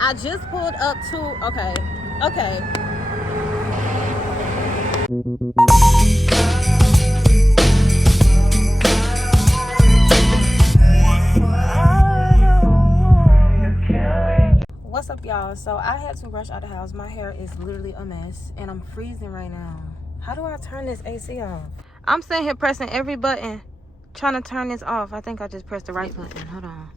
I just pulled up to, okay. What's up, y'all? So I had to rush out the house. My hair is literally a mess and I'm freezing right now. How do I turn this AC off? I'm sitting here pressing every button trying to turn this off. I think I just pressed the right button. Hold on.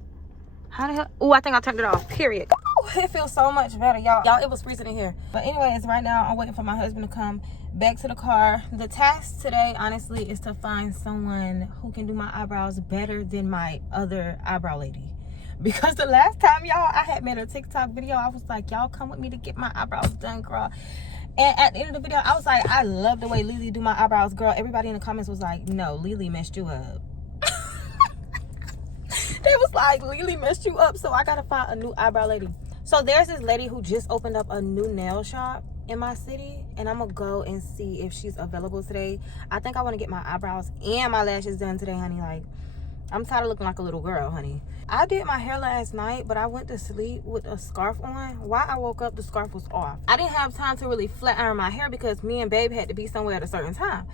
How the hell? Oh, I think I turned it off, period. Ooh, it feels so much better, y'all. It was freezing in here. But anyways, right now I'm waiting for my husband to come back to the car. The task today, honestly, is to find someone who can do my eyebrows better than my other eyebrow lady. Because the last time, y'all, I had made a TikTok video. I was like, y'all come with me to get my eyebrows done, girl. And at the end of the video, I was like, I love the way Lily do my eyebrows, girl. Everybody in the comments was like, no, Lily messed you up. They was like, Lily messed you up, so I gotta find a new eyebrow lady. So there's this lady who just opened up a new nail shop in my city, and I'm gonna go and see if she's available today. I think I want to get my eyebrows and my lashes done today, honey. Like, I'm tired of looking like a little girl, honey. I did my hair last night, but I went to sleep with a scarf on. While I woke up, the scarf was off. I didn't have time to really flat iron my hair because me and babe had to be somewhere at a certain time.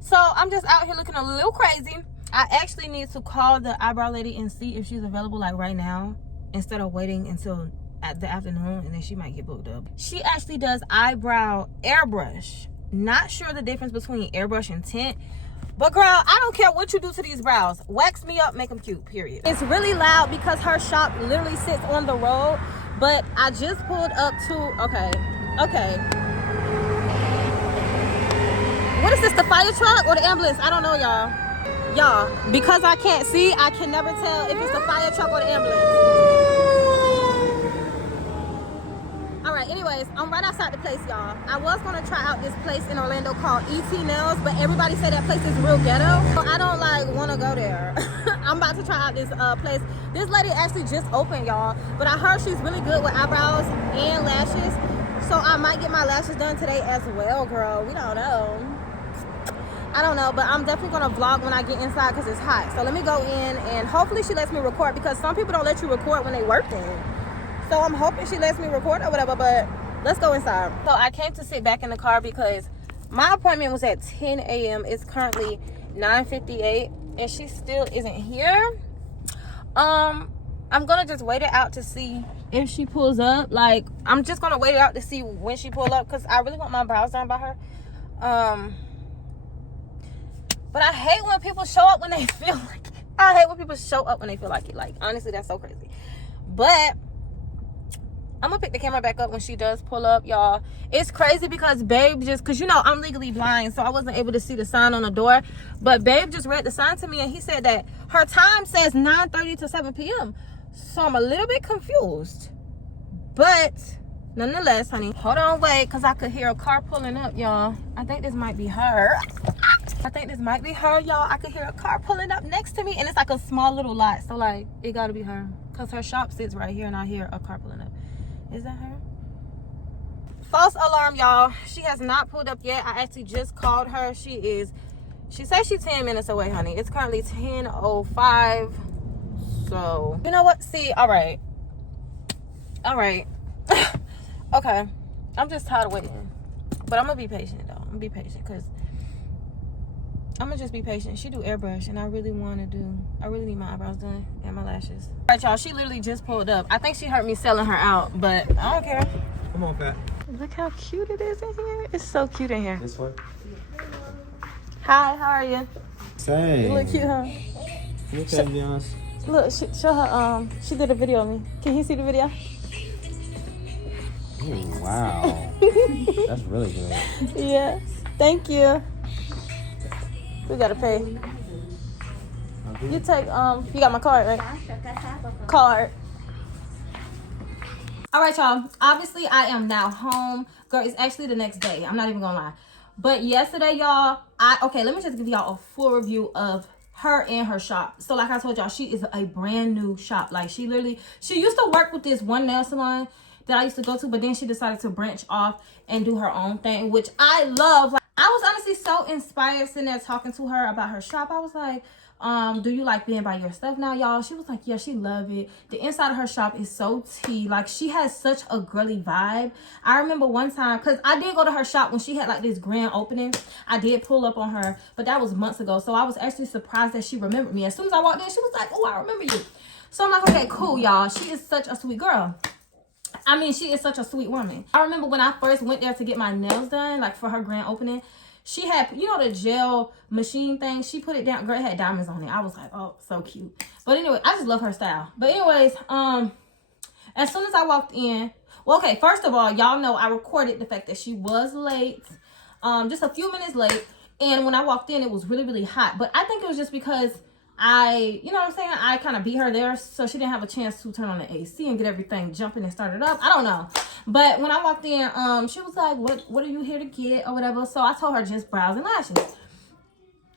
So I'm just out here looking a little crazy. I actually need to call the eyebrow lady and see if she's available like right now instead of waiting until at the afternoon and then she might get booked up. She actually does eyebrow airbrush. Not sure the difference between airbrush and tint. But girl, I don't care what you do to these brows. Wax me up, make them cute, period. It's really loud because her shop literally sits on the road. But I just pulled up to, okay. What is this, the fire truck or the ambulance? I don't know, y'all. Y'all, because I can't see, I can never tell if it's the fire truck or the ambulance. All right, anyways, I'm right outside the place, y'all. I was gonna try out this place in Orlando called ET Nails, but everybody say that place is real ghetto. So I don't like wanna go there. I'm about to try out this place. This lady actually just opened, y'all, but I heard she's really good with eyebrows and lashes. So I might get my lashes done today as well, girl. We don't know. I don't know, but I'm definitely gonna vlog when I get inside because it's hot. So let me go in and hopefully she lets me record because some people don't let you record when they working. So I'm hoping she lets me record or whatever, but let's go inside. So I came to sit back in the car because my appointment was at 10 a.m. It's currently 9:58 and she still isn't here. I'm gonna just wait it out to see if she pulls up. Like, I'm just gonna wait it out to see when she pull up because I really want my brows done by her. But I hate when people show up when they feel like it. I hate when people show up when they feel like it. Like, honestly, that's so crazy. But I'm gonna pick the camera back up when she does pull up, y'all. It's crazy because babe just, because you know I'm legally blind, so I wasn't able to see the sign on the door. But babe just read the sign to me and he said that her time says 9:30 to 7 p.m. So I'm a little bit confused. But nonetheless, honey, hold on, wait, because I could hear a car pulling up, y'all. I think this might be her. Y'all. I could hear a car pulling up next to me, and it's like a small little lot. So, like, it gotta be her. Because her shop sits right here, and I hear a car pulling up. Is that her? False alarm, y'all. She has not pulled up yet. I actually just called her. She says she's 10 minutes away, honey. It's currently 10:05. So, you know what? See, all right. Okay. I'm just tired of waiting. But I'm gonna be patient, though. I'm gonna be patient, because I'm gonna just be patient. She do airbrush, and I really need my eyebrows done and my lashes. All right, y'all, she literally just pulled up. I think she heard me selling her out, but I don't care. Come on, Pat. Look how cute it is in here. It's so cute in here. This way. Hi, how are you? Same. You look cute, huh? Look at me, honest. Look, show her, she did a video of me. Can you see the video? Oh, wow. That's really good. Yeah, thank you. We gotta pay. You take, you got my card, right? Card. All right, y'all. Obviously, I am now home. Girl, it's actually the next day. I'm not even gonna lie. But yesterday, y'all, okay, let me just give y'all a full review of her and her shop. So like I told y'all, she is a brand new shop. Like, she used to work with this one nail salon that I used to go to, but then she decided to branch off and do her own thing, which I love. Like, I was honestly so inspired sitting there talking to her about her shop. I was like, do you like being by yourself now, y'all? She was like, yeah, she love it. The inside of her shop is so tea. Like, she has such a girly vibe. I remember one time, because I did go to her shop when she had like this grand opening. I did pull up on her, but that was months ago. So I was actually surprised that she remembered me. As soon as I walked in, she was like, oh, I remember you. So I'm like, okay, cool, y'all. She is such a sweet girl. I mean, she is such a sweet woman. I remember when I first went there to get my nails done, like for her grand opening, she had, you know, the gel machine thing. She put it down. Girl, it had diamonds on it. I was like, oh, so cute. But anyway, I just love her style. But anyways, as soon as I walked in, well, okay, first of all, y'all know I recorded the fact that she was late, just a few minutes late. And when I walked in, it was really, really hot. But I think it was just because you know what I'm saying? I kind of beat her there, so she didn't have a chance to turn on the AC and get everything jumping and started up. I don't know. But when I walked in, she was like, what are you here to get or whatever? So I told her just brows and lashes.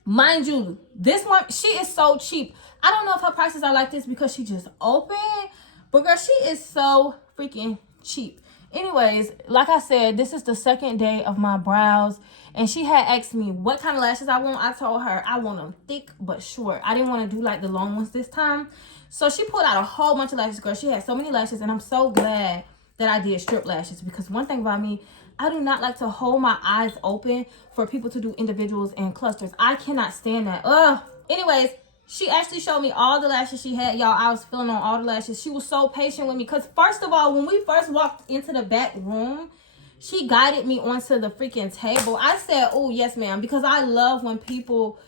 Mind you, this one, she is so cheap. I don't know if her prices are like this because she just opened, but girl, she is so freaking cheap. Anyways, like I said, this is the second day of my brows, and she had asked me what kind of lashes I want. I told her I want them thick but short. I didn't want to do like the long ones this time. So she pulled out a whole bunch of lashes, girl. She had so many lashes, and I'm so glad that I did strip lashes, because one thing about me, I do not like to hold my eyes open for people to do individuals and clusters. I cannot stand that. Ugh. Anyways, she actually showed me all the lashes she had, y'all. I was feeling on all the lashes. She was so patient with me, because first of all, when we first walked into the back room, she guided me onto the freaking table. I said, oh, yes, ma'am, because I love when people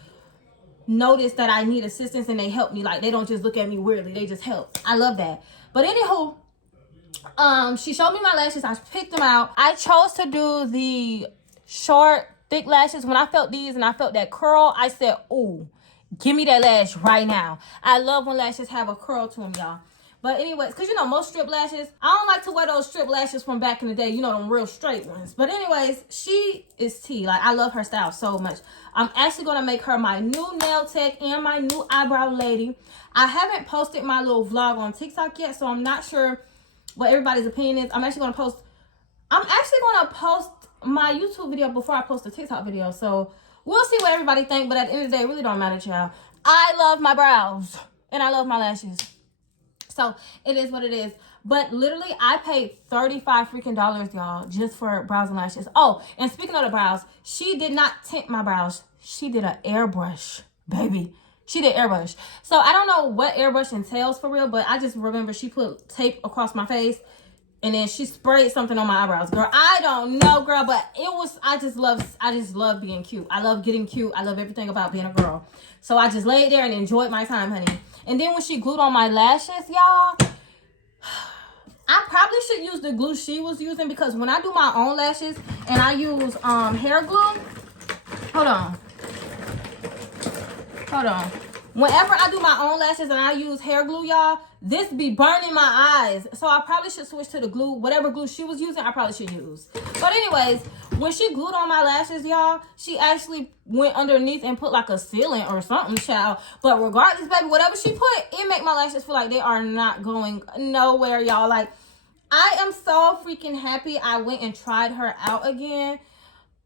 notice that I need assistance and they help me. Like, they don't just look at me weirdly. They just help. I love that. But anywho, she showed me my lashes. I picked them out. I chose to do the short, thick lashes. When I felt these and I felt that curl, I said, ooh, give me that lash right now. I love when lashes have a curl to them, y'all. But anyways, because, you know, most strip lashes, I don't like to wear those strip lashes from back in the day. You know, them real straight ones. But anyways, she is tea. Like, I love her style so much. I'm actually going to make her my new nail tech and my new eyebrow lady. I haven't posted my little vlog on TikTok yet, so I'm not sure what everybody's opinion is. I'm actually going to post my YouTube video before I post the TikTok video. So we'll see what everybody think. But at the end of the day, it really don't matter, child. I love my brows and I love my lashes. So it is what it is. But literally, I paid $35 freaking dollars, y'all, just for brows and lashes. Oh, and speaking of the brows, she did not tint my brows. She did an airbrush, baby. She did airbrush. So I don't know what airbrush entails for real, but I just remember she put tape across my face and then she sprayed something on my eyebrows. Girl, I don't know, girl, but it was, I just love being cute. I love getting cute. I love everything about being a girl. So I just laid there and enjoyed my time, honey. And then when she glued on my lashes, y'all, I probably should use the glue she was using, because when I do my own lashes and I use hair glue, hold on. Whenever I do my own lashes and I use hair glue, y'all, this be burning my eyes. So I probably should switch to the glue, whatever glue she was using, I probably should use. But anyways, when she glued on my lashes, y'all, she actually went underneath and put like a sealant or something, child. But regardless, baby, whatever she put, it make my lashes feel like they are not going nowhere, y'all. Like, I am so freaking happy I went and tried her out again,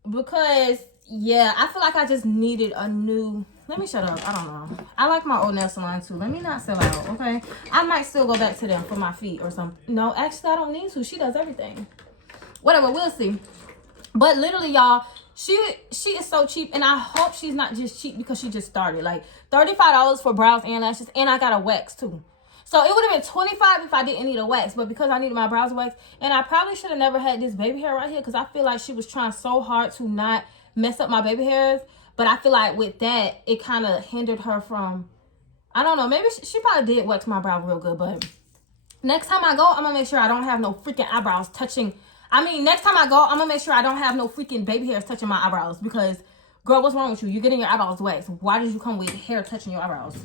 because, yeah, I feel like I just needed a new... Let me shut up. I don't know. I like my old nail salon too. Let me not sell out, okay? I might still go back to them for my feet or something. No, actually, I don't need to. She does everything. Whatever, we'll see. But literally, y'all, she is so cheap, and I hope she's not just cheap because she just started. Like, $35 for brows and lashes, and I got a wax too. So it would have been $25 if I didn't need a wax, but because I needed my brows waxed, and I probably should have never had this baby hair right here, because I feel like she was trying so hard to not mess up my baby hairs. But I feel like with that, it kind of hindered her from, I don't know, maybe she probably did wax my brow real good. But next time I go, I'm going to make sure I don't have no freaking eyebrows touching. Next time I go, I'm going to make sure I don't have no freaking baby hairs touching my eyebrows. Because, girl, what's wrong with you? You're getting your eyebrows waxed. Why did you come with hair touching your eyebrows?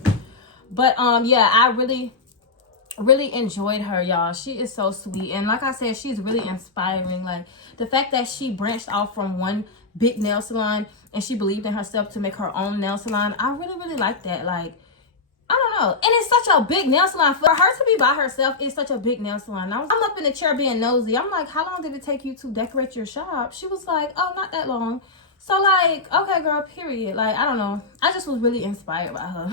But, yeah, I really enjoyed her, y'all. She is so sweet. And like I said, she's really inspiring. Like, the fact that she branched off from one big nail salon and she believed in herself to make her own nail salon, I really like that. Like, I don't know. And it's such a big nail salon. For her to be by herself, it's such a big nail salon. I'm up in the chair being nosy. I'm like, how long did it take you to decorate your shop? She was like, oh, not that long. So, like, okay, girl, period. Like, I don't know. I just was really inspired by her.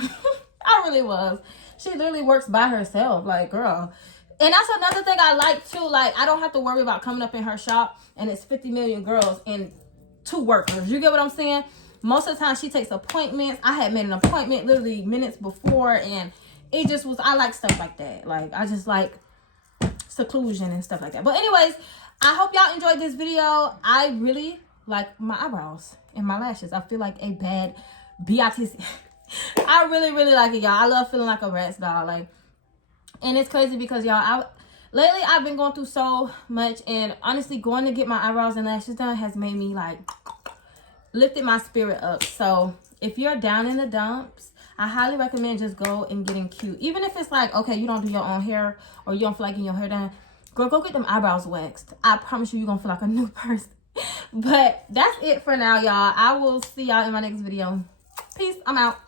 I really was. She literally works by herself. Like, girl. And that's another thing I like, too. Like, I don't have to worry about coming up in her shop and it's 50 million girls and 2 workers. You get what I'm saying? Most of the time, she takes appointments. I had made an appointment literally minutes before, and it just was, I like stuff like that. Like, I just like seclusion and stuff like that. But anyways, I hope y'all enjoyed this video. I really like my eyebrows and my lashes. I feel like a bad BITC. I really, really like it, y'all. I love feeling like a Bratz doll. Like, and it's crazy because, y'all, lately I've been going through so much, and honestly, going to get my eyebrows and lashes done has made me, like, lifted my spirit up. So if you're down in the dumps, I highly recommend just go and getting cute. Even if it's like, okay, you don't do your own hair or you don't feel like getting your hair done, girl, go get them eyebrows waxed. I promise you, you're gonna feel like a new person. But that's it for now, y'all. I will see y'all in my next video. Peace. I'm out.